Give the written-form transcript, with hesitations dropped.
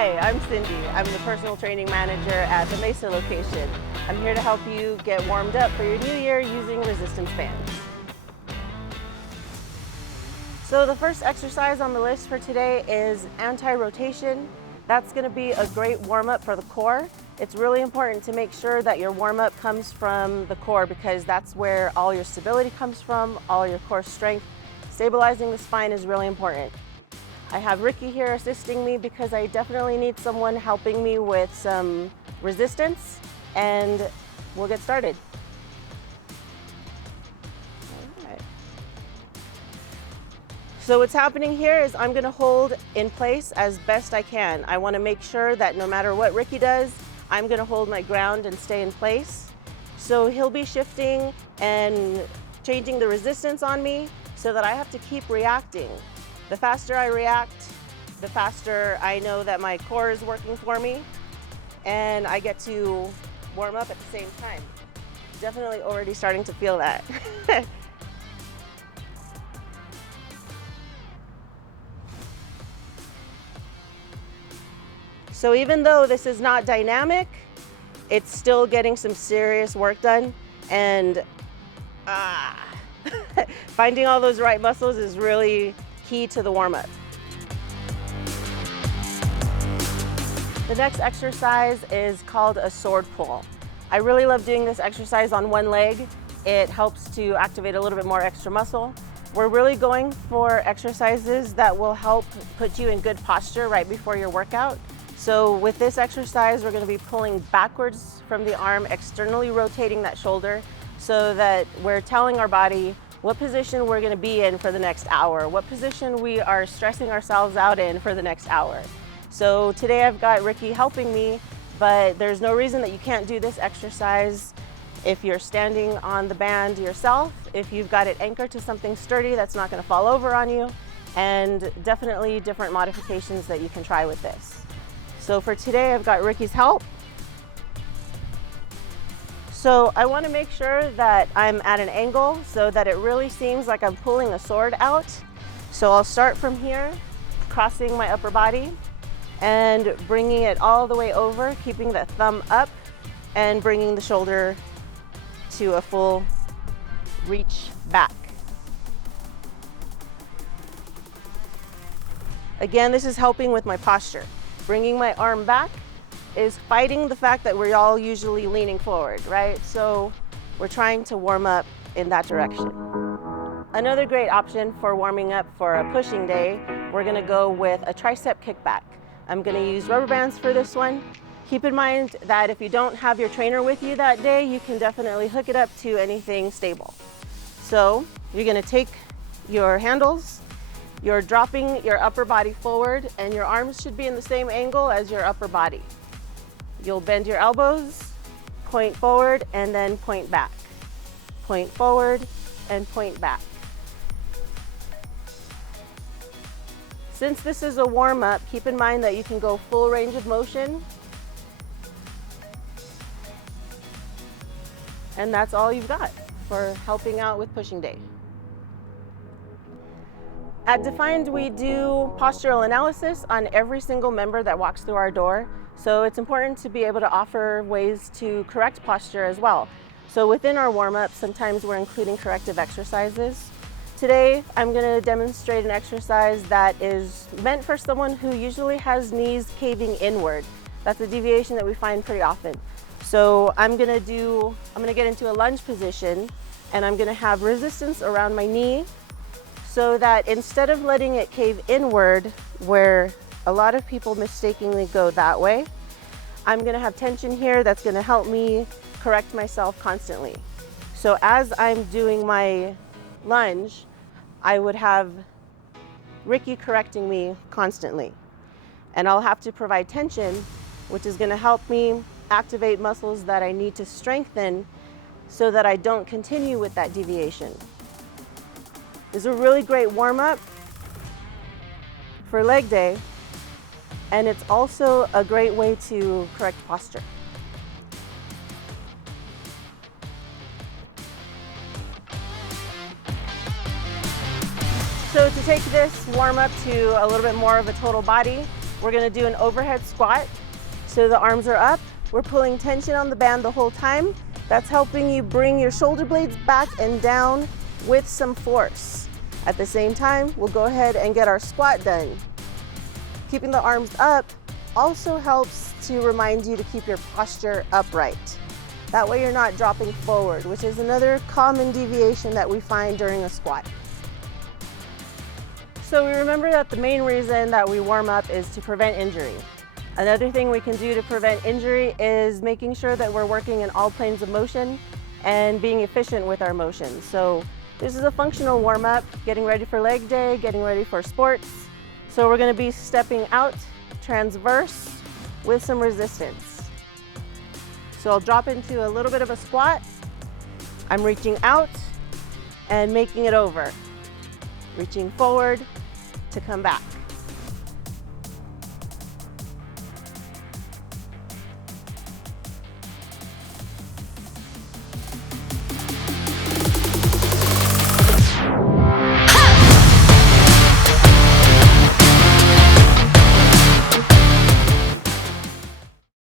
Hi, I'm Cindy. I'm the personal training manager at the Mesa location. I'm here to help you get warmed up for your new year using resistance bands. So the first exercise on the list for today is anti-rotation. That's going to be a great warm-up for the core. It's really important to make sure that your warm-up comes from the core because that's where all your stability comes from, all your core strength. Stabilizing the spine is really important. I have Ricky here assisting me because I definitely need someone helping me with some resistance, and we'll get started. All right. So what's happening here is I'm going to hold in place as best I can. I want to make sure that no matter what Ricky does, I'm going to hold my ground and stay in place. So he'll be shifting and changing the resistance on me so that I have to keep reacting. The faster I react, the faster I know that my core is working for me, and I get to warm up at the same time. Definitely already starting to feel that. So even though this is not dynamic, it's still getting some serious work done, and finding all those right muscles is really key to the warm-up. The next exercise is called a sword pull. I really love doing this exercise on one leg. It helps to activate a little bit more extra muscle. We're really going for exercises that will help put you in good posture right before your workout. So with this exercise, we're going to be pulling backwards from the arm, externally rotating that shoulder so that we're telling our body what position we're going to be in for the next hour, what position we are stressing ourselves out in for the next hour. So today I've got Ricky helping me, but there's no reason that you can't do this exercise if you're standing on the band yourself, if you've got it anchored to something sturdy that's not going to fall over on you, and definitely different modifications that you can try with this. So for today I've got Ricky's help. So I want to make sure that I'm at an angle so that it really seems like I'm pulling a sword out. So I'll start from here, crossing my upper body and bringing it all the way over, keeping that thumb up and bringing the shoulder to a full reach back. Again, this is helping with my posture. Bringing my arm back is fighting the fact that we're all usually leaning forward, right? So we're trying to warm up in that direction. Another great option for warming up for a pushing day, we're gonna go with a tricep kickback. I'm gonna use rubber bands for this one. Keep in mind that if you don't have your trainer with you that day, you can definitely hook it up to anything stable. So you're gonna take your handles, you're dropping your upper body forward, and your arms should be in the same angle as your upper body. You'll bend your elbows, point forward, and then point back. Point forward and point back. Since this is a warm-up, keep in mind that you can go full range of motion. And that's all you've got for helping out with pushing day. At Defined, we do postural analysis on every single member that walks through our door. So it's important to be able to offer ways to correct posture as well. So within our warm-up, sometimes we're including corrective exercises. Today, I'm going to demonstrate an exercise that is meant for someone who usually has knees caving inward. That's a deviation that we find pretty often. So I'm going to get into a lunge position, and I'm going to have resistance around my knee so that instead of letting it cave inward, where a lot of people mistakenly go that way, I'm going to have tension here that's going to help me correct myself constantly. So as I'm doing my lunge, I would have Ricky correcting me constantly. And I'll have to provide tension, which is going to help me activate muscles that I need to strengthen so that I don't continue with that deviation. This is a really great warm-up for leg day, and it's also a great way to correct posture. So to take this warm-up to a little bit more of a total body, We're gonna do an overhead squat. So the arms are up. We're pulling tension on the band the whole time. That's helping you bring your shoulder blades back and down with some force. At the same time, we'll go ahead and get our squat done. Keeping the arms up also helps to remind you to keep your posture upright. That way you're not dropping forward, which is another common deviation that we find during a squat. So we remember that the main reason that we warm up is to prevent injury. Another thing we can do to prevent injury is making sure that we're working in all planes of motion and being efficient with our motion. So this is a functional warm-up, getting ready for leg day, getting ready for sports. So we're going to be stepping out transverse with some resistance. So I'll drop into a little bit of a squat. I'm reaching out and making it over. Reaching forward to come back.